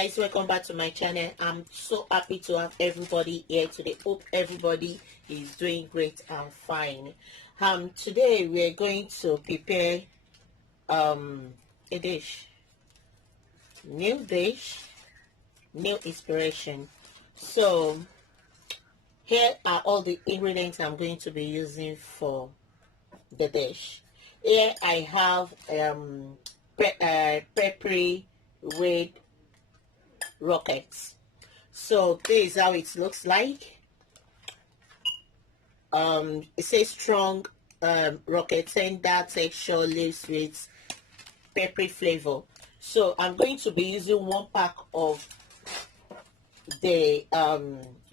guys, welcome back to my channel. I'm so happy to have everybody here today. Hope everybody is doing great and fine. Today we're going to prepare a dish, new inspiration. So here are all the ingredients I'm going to be using for the dish. Here I have peppery red rockets. So this is how it looks like. It says strong rocket, tender texture, leaves with peppery flavor. So I'm going to be using 1 pack of the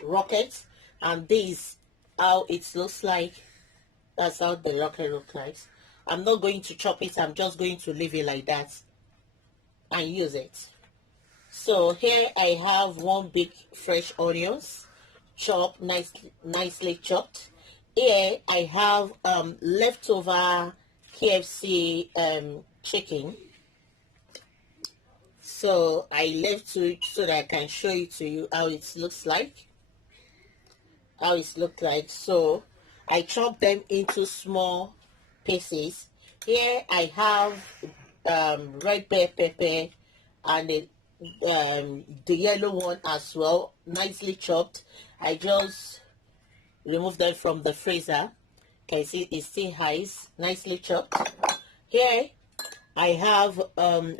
rockets, and this how it looks like. That's how the rocket looks like. I'm not going to chop it, I'm just going to leave it like that and use it. So here I have 1 big fresh onions, chopped, nicely chopped. Here I have leftover KFC chicken. So I left it so that I can show it to you how it looks like. So I chopped them into small pieces. Here I have red bell pepper and the yellow one as well, nicely chopped. I just removed them from the freezer. Can you see it's still ice, nicely chopped. Here I have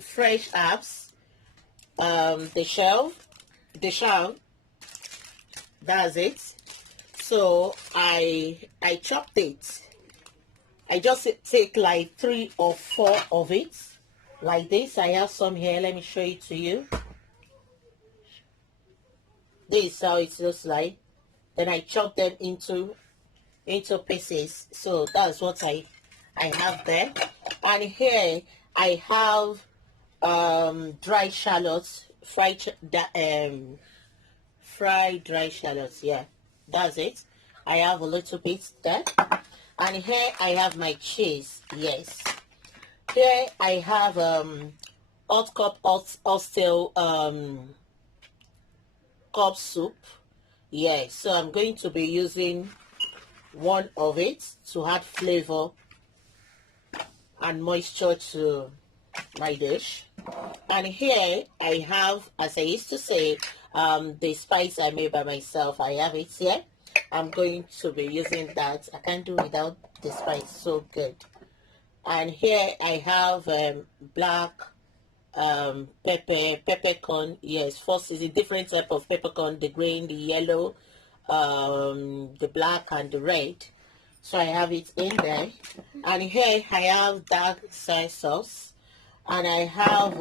fresh herbs, the shell, that's it. So I chopped it. I just take like 3 or 4 of it like this. I have some here, let me show it to you. This is how it looks like. Then I chop them into pieces. So that's what I have there. And here I have dried shallots, fried dry shallots. Yeah, that's it. I have a little bit there. And here I have my cheese. Yes. Here I have hot cup oxtail cup soup. Yeah, so I'm going to be using 1 of it to add flavor and moisture to my dish. And here I have, as I used to say, the spice I made by myself. I have it here. I'm going to be using that. I can't do without the spice, so good. And here I have black peppercorn. Yes, first is a different type of peppercorn, the green, the yellow, the black and the red. So I have it in there. And here I have dark soy sauce, and I have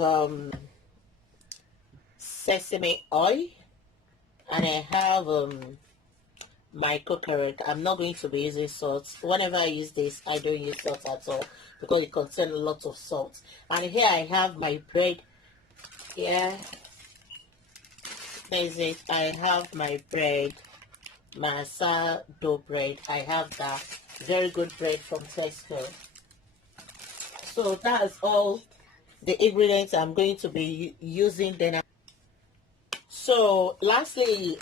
sesame oil, and I have my coconut. I'm not going to be using salt. Whenever I use this, I don't use salt at all because it contains a lot of salt. And here I have my bread. Yeah, there's it. I have my bread, my sourdough bread. I have that very good bread from Tesco. So that's all the ingredients I'm going to be using. Then so lastly,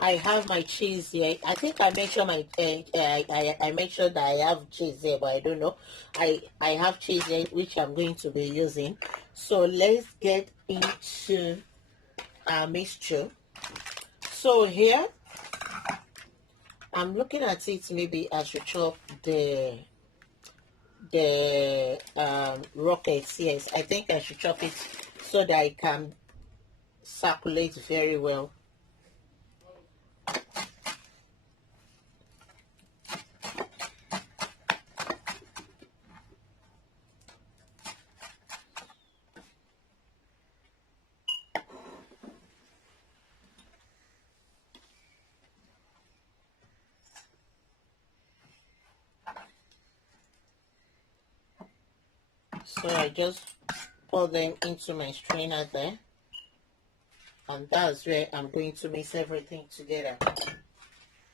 I have my cheese here. I think I make sure I make sure that I have cheese here, but I don't know. I have cheese here which I'm going to be using. So let's get into our mixture. So here I'm looking at it. Maybe I should chop the rockets. Yes, I think I should chop it so that I can circulate very well. So I just pour them into my strainer there, and that's where I'm going to mix everything together.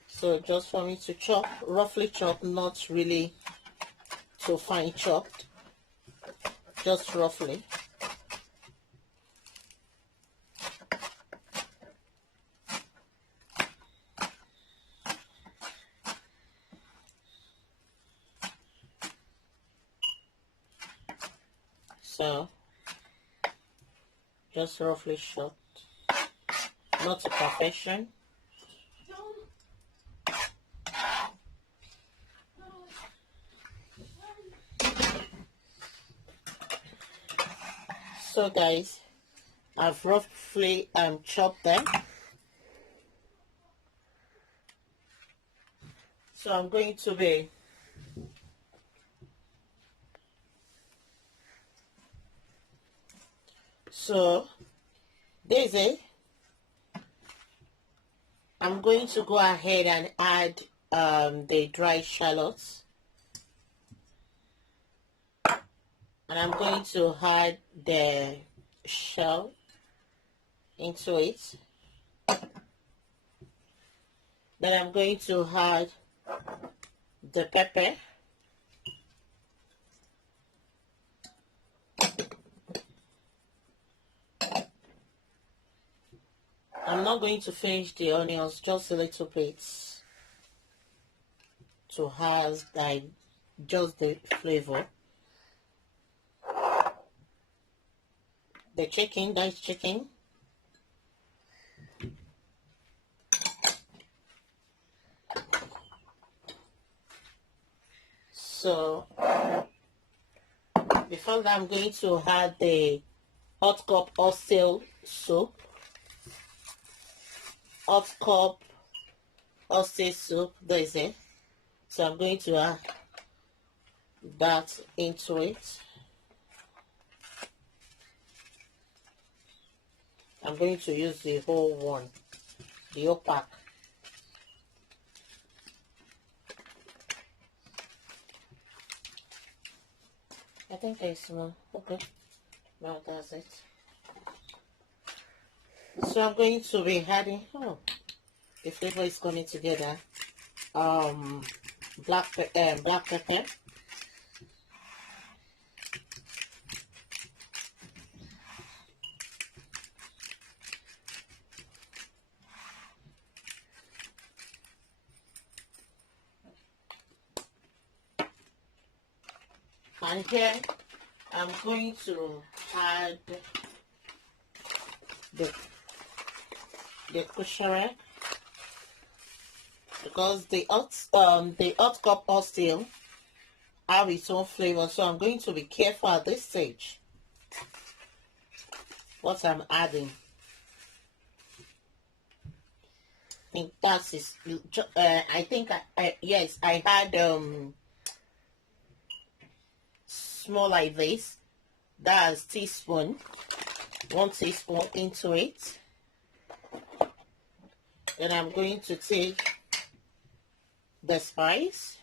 So just for me to chop, roughly chop, not really so fine chopped, just roughly. So just roughly shot, not to perfection. So guys, I've roughly chopped them. So I'm going to be Daisy, I'm going to go ahead and add the dried shallots, and I'm going to add the shell into it. Then I'm going to add the pepper. I'm not going to finish the onions, just a little bit to have like just the flavor. The chicken, diced chicken. So before that, I'm going to add the hot cup oxtail soup. Hot cup oxtail soup, there is it. So I'm going to add that into it. I'm going to use the whole one, the whole pack. I think there's more. Okay, now that's it. So I'm going to be adding, the flavor is coming together. Black pepper. And here I'm going to add the kushere, because the hot cup oxtail have its own flavor, so I'm going to be careful at this stage what I'm adding. I think that is I think yes, I had small like this. That's teaspoon, 1 teaspoon into it. Then I'm going to take the spice,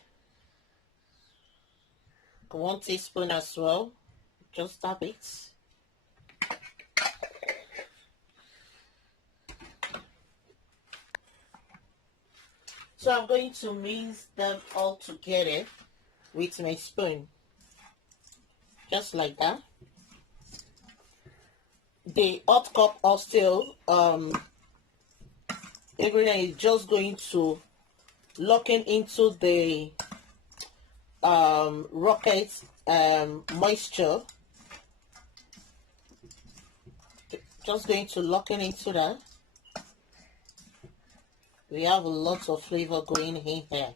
1 teaspoon as well, just a bit. So I'm going to mix them all together with my spoon, just like that. The hot cup oxtail ingredient is just going to lock in into the rocket moisture. Just going to lock in into that. We have a lot of flavor going in here.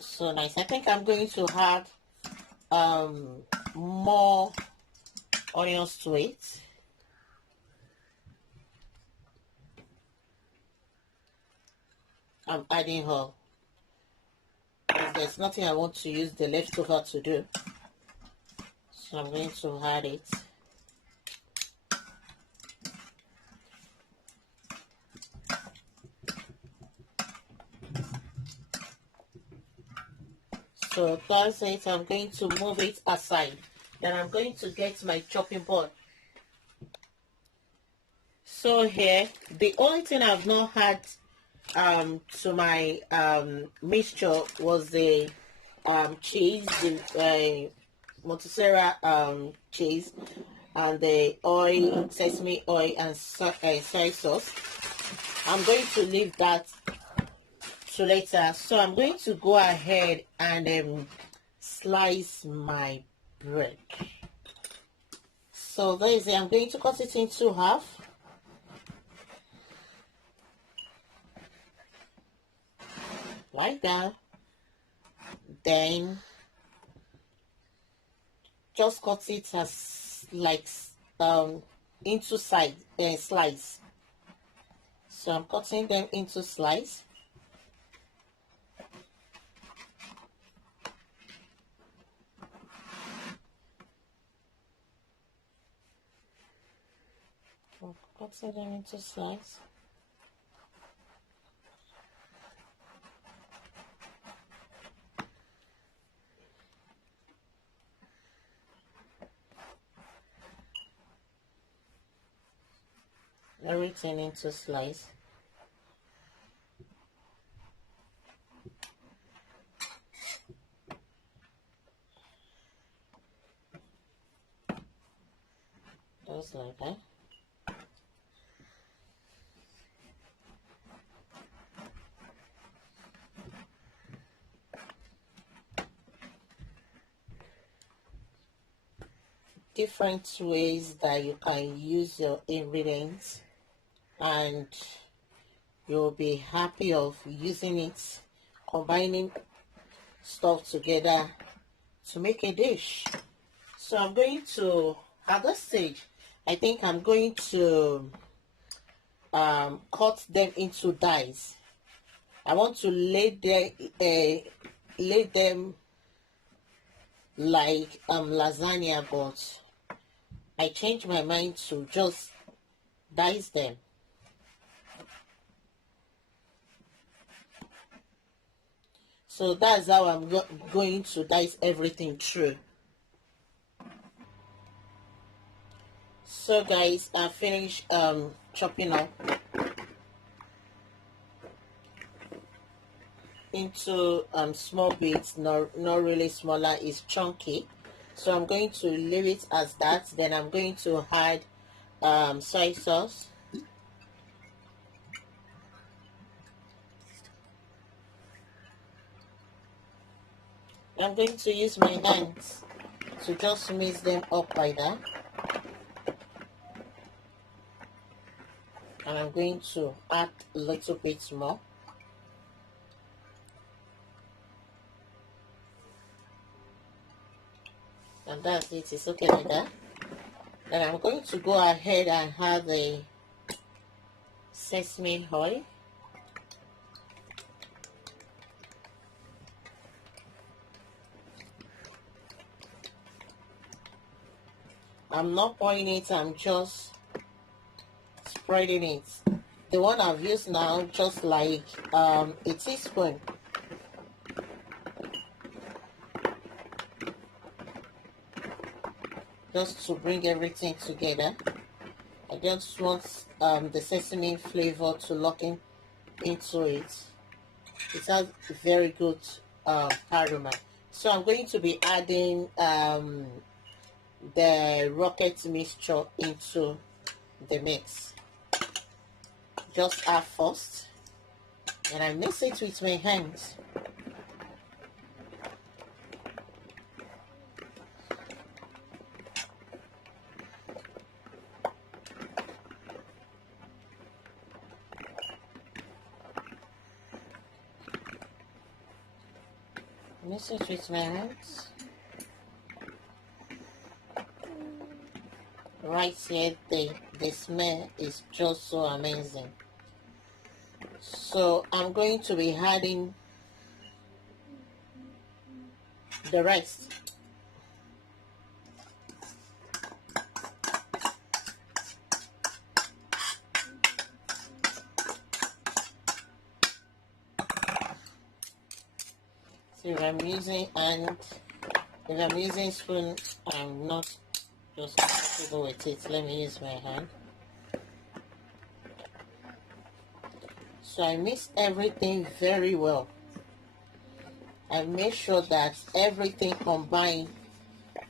So nice. I think I'm going to add more onions to it. I'm adding her. There's nothing I want to use the leftover to do. So I'm going to add it. So that's it. I'm going to move it aside. Then I'm going to get my chopping board. So here, the only thing I've not had to my mixture was the cheese, the mozzarella cheese, and the oil, sesame oil, and soy sauce. I'm going to leave that to later. So I'm going to go ahead and slice my bread. So there is it. I'm going to cut it into half. Like that. Then just cut it as like into slice. So I'm cutting them into slice. I'm cutting them into slice. Everything into slice. Just like that. Different ways that you can use your ingredients, and you'll be happy of using it, combining stuff together to make a dish. So I'm going to, at this stage, I think I'm going to cut them into dice. I want to lay them like lasagna, but I changed my mind to just dice them. So that's how I'm going to dice everything through. So guys, I finished chopping up into small bits, not really smaller, it's chunky. So I'm going to leave it as that. Then I'm going to add soy sauce. I'm going to use my hands to just mix them up like that. And I'm going to add a little bit more. And that's it. It's okay like that. Then I'm going to go ahead and add the sesame oil. I'm not pouring it, I'm just spreading it. The one I've used now, just like a teaspoon. Just to bring everything together. I just want the sesame flavor to lock into it. It has a very good aroma. So I'm going to be adding the rocket mixture into the mix. Just add first, and I mix it with my hands. Mix it with my hands. Right here, the smell is just so amazing. So I'm going to be adding the rest. So if I'm using spoon, I'm not just comfortable with it. Let me use my hand. So I mix everything very well. I make sure that everything combined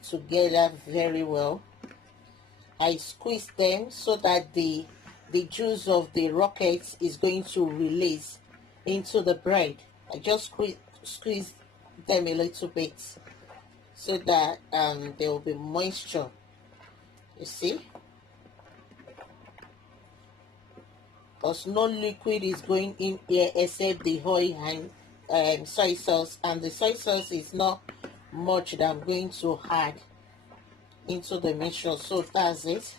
together very well. I squeeze them so that the juice of the rocket is going to release into the bread. I just squeeze them a little bit so that there will be moisture. You see, because no liquid is going in here except the oil and soy sauce, and the soy sauce is not much that I'm going to add into the mixture. So that's it.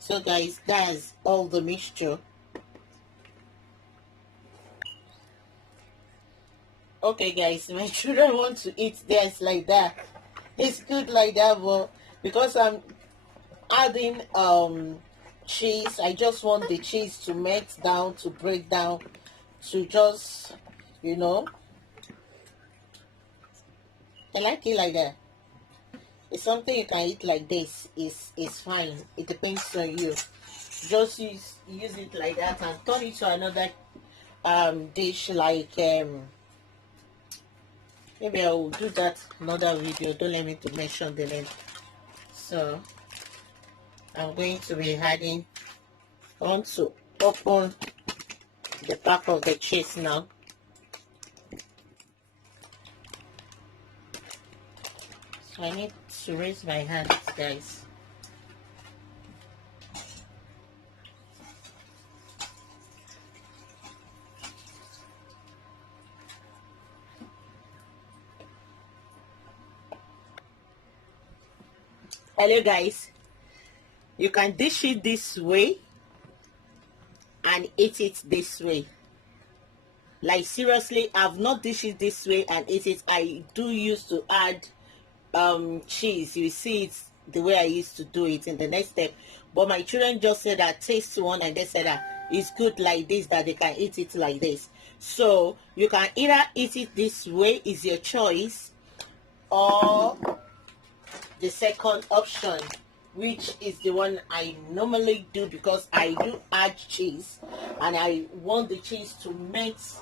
So guys, that's all the mixture. Okay guys, my children want to eat theirs like that. It's good like that, but because I'm adding cheese, I just want the cheese to melt down, to break down, to just, you know, I like it like that. It's something you can eat like this. Is fine. It depends on you. Just use it like that and turn it to another dish, like maybe I will do that another video. Don't let me to mention the name. So I'm going to be adding, I want to open the back of the cheese now. So I need to raise my hands, guys. Hello guys, you can dish it this way and eat it this way. Like seriously, I've not dished it this way and eat it. I do used to add cheese. You see it the way I used to do it in the next step, but my children just said that taste one and they said that it's good like this, that they can eat it like this. So you can either eat it this way, is your choice, or the second option, which is the one I normally do, because I do add cheese and I want the cheese to mix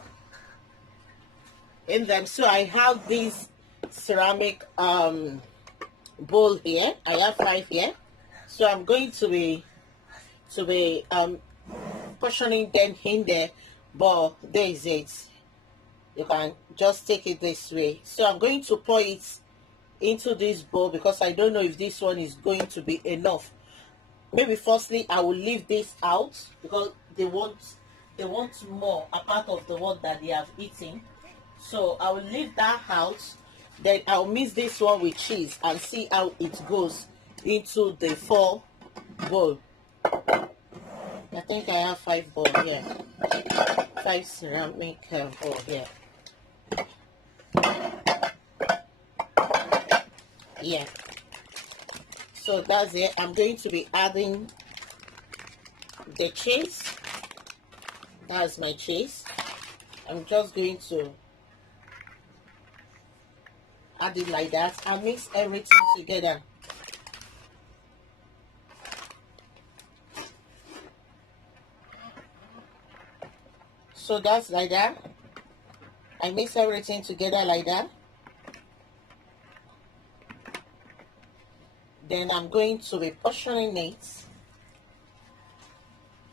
in them. So I have this ceramic bowl here. I have 5 here, so I'm going to be portioning them in there, but there is it. You can just take it this way. So I'm going to pour it into this bowl because I don't know if this one is going to be enough. Maybe firstly I will leave this out because they want more apart of the one that they have eaten. So I will leave that out, then I'll mix this one with cheese and see how it goes into the 4 bowl. I think I have 5 bowl here, 5 ceramic bowl here. Yeah, so that's it. I'm going to be adding the cheese. That's my cheese. I'm just going to add it like that and mix everything together. So that's like that. I mix everything together like that. Then I'm going to be portioning it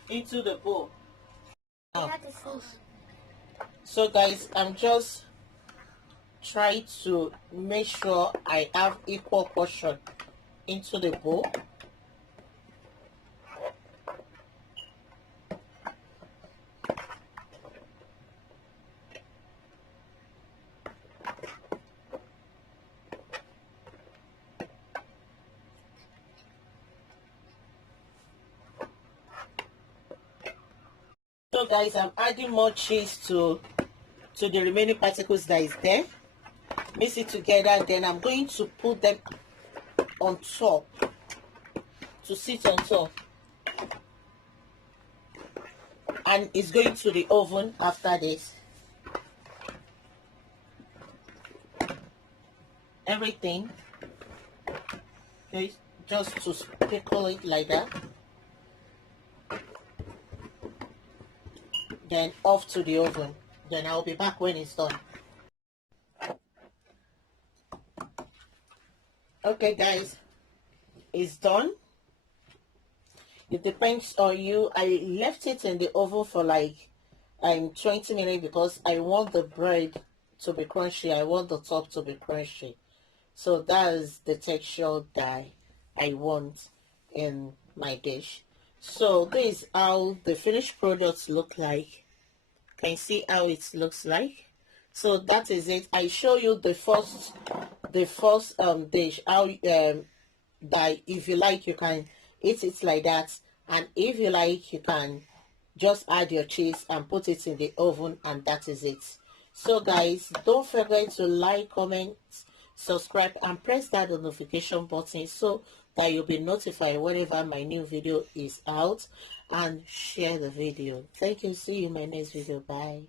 into the bowl. So guys, I'm just trying to make sure I have equal portion into the bowl. So guys, I'm adding more cheese to the remaining particles that is there. Mix it together, then I'm going to put them on top, to sit on top, and it's going to the oven after this. Everything, okay, just to sprinkle it like that, then off to the oven. Then I'll be back when it's done. Okay guys, it's done. It depends on you. I left it in the oven for like 20 minutes because I want the bread to be crunchy. I want the top to be crunchy. So that is the texture that I want in my dish. So this is how the finished products look like. Can you see how it looks like? So that is it. I show you the first dish, how that if you like you can eat it like that, and if you like you can just add your cheese and put it in the oven, and that is it. So guys, don't forget to like, comment, subscribe, and press that notification button so that you'll be notified whenever my new video is out, and share the video. Thank you. See you in my next video. Bye.